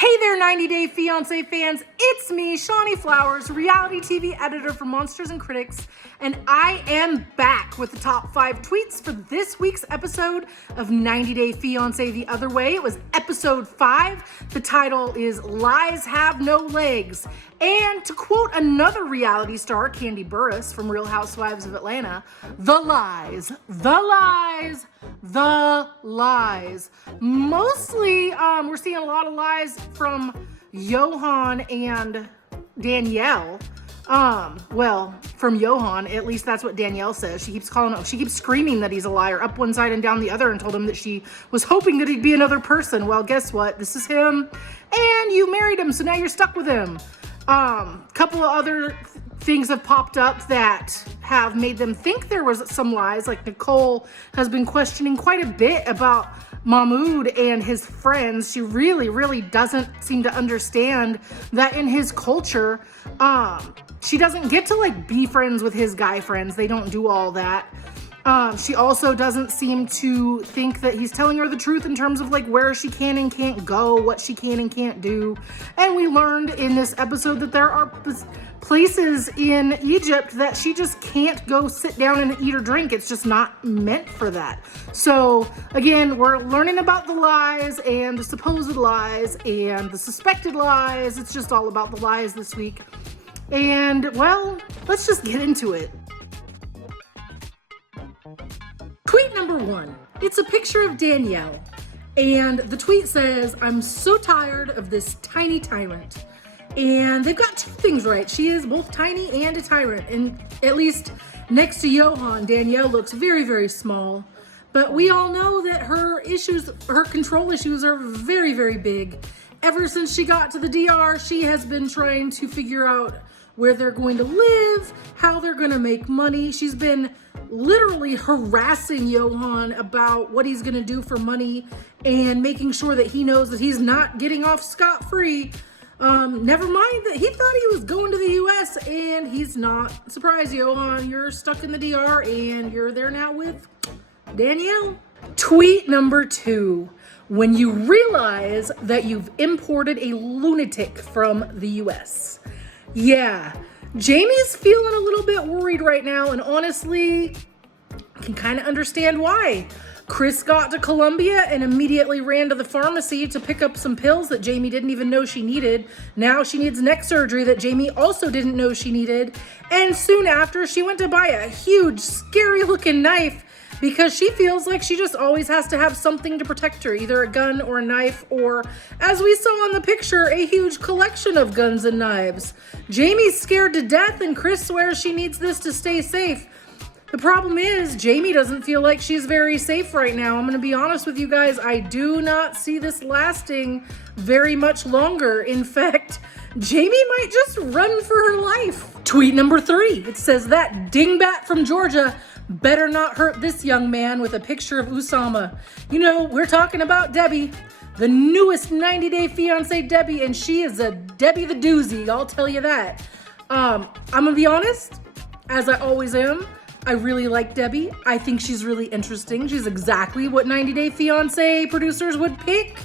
Hey there, 90 Day Fiancé fans. It's me, Shaunee Flowers, reality TV editor for Monsters and Critics, and I am back with the top 5 tweets for this week's episode of 90 Day Fiancé the Other Way. It was episode 5. The title is Lies Have No Legs. And to quote another reality star, Kandi Burruss from Real Housewives of Atlanta, the lies. Mostly, we're seeing a lot of lies from Yohan and Daniele. From Yohan, at least that's what Danielle says. She keeps screaming that he's a liar up one side and down the other, and told him that she was hoping that he'd be another person. Well, guess what? This is him, and you married him, so now you're stuck with him. Couple of other things have popped up that have made them think there was some lies. Like Nicole has been questioning quite a bit about Mahmoud and his friends. She really doesn't seem to understand that in his culture, she doesn't get to be friends with his guy friends. They don't do all that. She also doesn't seem to think that he's telling her the truth in terms of where she can and can't go, what she can and can't do. And we learned in this episode that there are places in Egypt that she just can't go sit down and eat or drink. It's just not meant for that. So again, we're learning about the lies and the supposed lies and the suspected lies. It's just all about the lies this week. And well, let's just get into it. Tweet number 1. It's a picture of Danielle, and the tweet says, "I'm so tired of this tiny tyrant." And they've got 2 things right. She is both tiny and a tyrant, and at least next to Yohan, Danielle looks very small. But we all know that her control issues are very big. Ever since she got to the DR, she has been trying to figure out where they're going to live, how they're going to make money. She's been literally harassing Yohan about what he's going to do for money and making sure that he knows that he's not getting off scot-free. Never mind that he thought he was going to the US and he's not. Surprise, Yohan, you're stuck in the DR and you're there now with Danielle. Tweet number 2. When you realize that you've imported a lunatic from the US. Yeah, Jamie's feeling a little bit worried right now, and honestly, I can kind of understand why. Chris got to Colombia and immediately ran to the pharmacy to pick up some pills that Jamie didn't even know she needed. Now she needs neck surgery that Jamie also didn't know she needed. And soon after, she went to buy a huge, scary-looking knife because she feels like she just always has to have something to protect her, either a gun or a knife, or, as we saw in the picture, a huge collection of guns and knives. Jamie's scared to death, and Chris swears she needs this to stay safe. The problem is, Jamie doesn't feel like she's very safe right now. I'm going to be honest with you guys. I do not see this lasting very much longer. In fact, Jamie might just run for her life. Tweet number 3. It says that dingbat from Georgia better not hurt this young man, with a picture of Oussama. You know, we're talking about Debbie, the newest 90 Day Fiancé Debbie, and she is a Debbie the doozy, I'll tell you that. I'm gonna be honest, as I always am, I really like Debbie. I think she's really interesting. She's exactly what 90 Day Fiancé producers would pick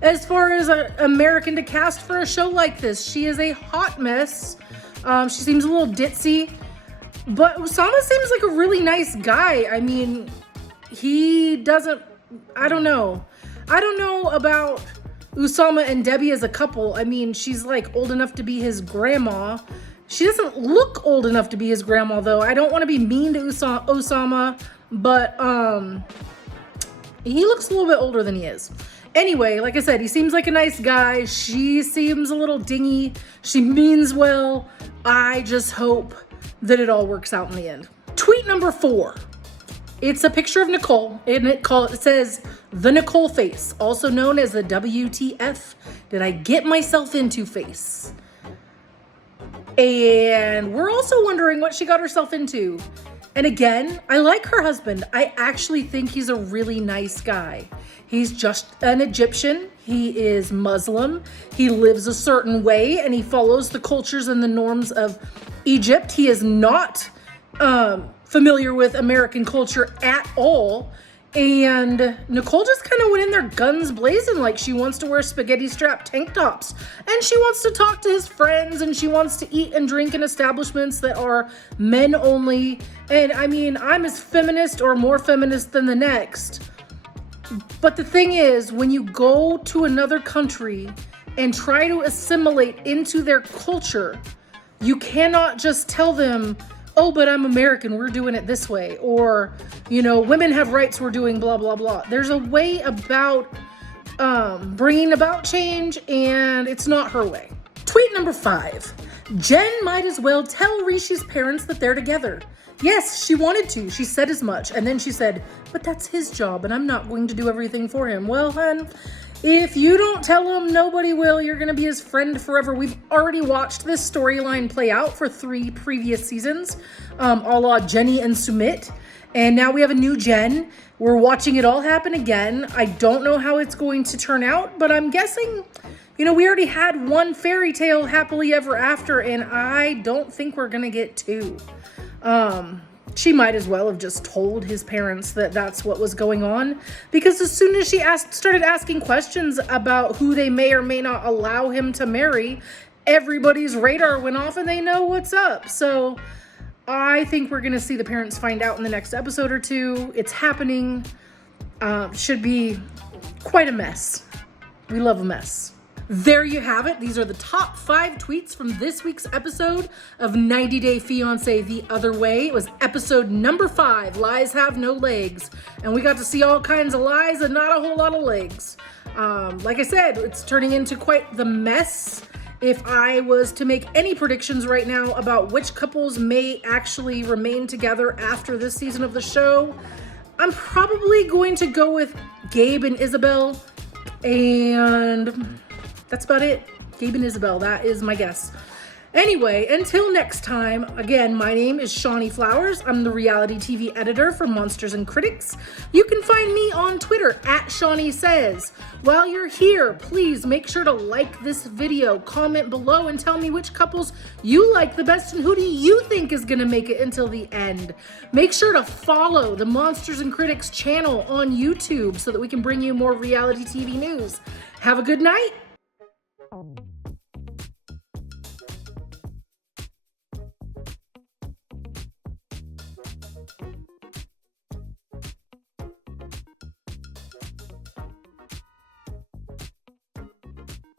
as far as an American to cast for a show like this. She is a hot mess. She seems a little ditzy. But Oussama seems like a really nice guy. I mean, I don't know about Oussama and Debbie as a couple. I mean, she's old enough to be his grandma. She doesn't look old enough to be his grandma, though. I don't want to be mean to Oussama, but he looks a little bit older than he is. Anyway, like I said, he seems like a nice guy. She seems a little dingy. She means well. I just hope that it all works out in the end. Tweet number 4. It's a picture of Nicole, and it says, "The Nicole face," also known as the WTF did I get myself into face. And we're also wondering what she got herself into. And again, I like her husband. I actually think he's a really nice guy. He's just an Egyptian. He is Muslim. He lives a certain way, and he follows the cultures and the norms of Egypt. He is not familiar with American culture at all. And Nicole just kind of went in there guns blazing, like she wants to wear spaghetti strap tank tops, and she wants to talk to his friends, and she wants to eat and drink in establishments that are men only. And I mean, I'm as feminist or more feminist than the next. But the thing is, when you go to another country and try to assimilate into their culture, you cannot just tell them, oh, but I'm American, we're doing it this way. Or, you know, women have rights, we're doing blah, blah, blah. There's a way about bringing about change, and it's not her way. Tweet number 5. Jen might as well tell Rishi's parents that they're together. Yes, she wanted to. She said as much. And then she said, but that's his job, and I'm not going to do everything for him. Well, hun, if you don't tell him, nobody will. You're going to be his friend forever. We've already watched this storyline play out for 3 previous seasons, a la Jenny and Sumit. And now we have a new Jen. We're watching it all happen again. I don't know how it's going to turn out, but I'm guessing, you know, we already had one fairy tale happily ever after, and I don't think we're going to get 2. She might as well have just told his parents that that's what was going on, because as soon as she started asking questions about who they may or may not allow him to marry, everybody's radar went off and they know what's up. So I think we're going to see the parents find out in the next episode or 2. It's happening. Should be quite a mess. We love a mess. There you have it. These are the top 5 tweets from this week's episode of 90 Day Fiancé the Other Way. It was episode number 5, Lies Have No Legs. And we got to see all kinds of lies and not a whole lot of legs. Like I said, it's turning into quite the mess. If I was to make any predictions right now about which couples may actually remain together after this season of the show, I'm probably going to go with Gabe and Isabel, and that's about it. Gabe and Isabel, that is my guess. Anyway, until next time, again, my name is Shaunee Flowers. I'm the reality TV editor for Monsters and Critics. You can find me on Twitter at Shaunee Says. While you're here, please make sure to like this video, comment below, and tell me which couples you like the best and who do you think is gonna make it until the end. Make sure to follow the Monsters and Critics channel on YouTube so that we can bring you more reality TV news. Have a good night.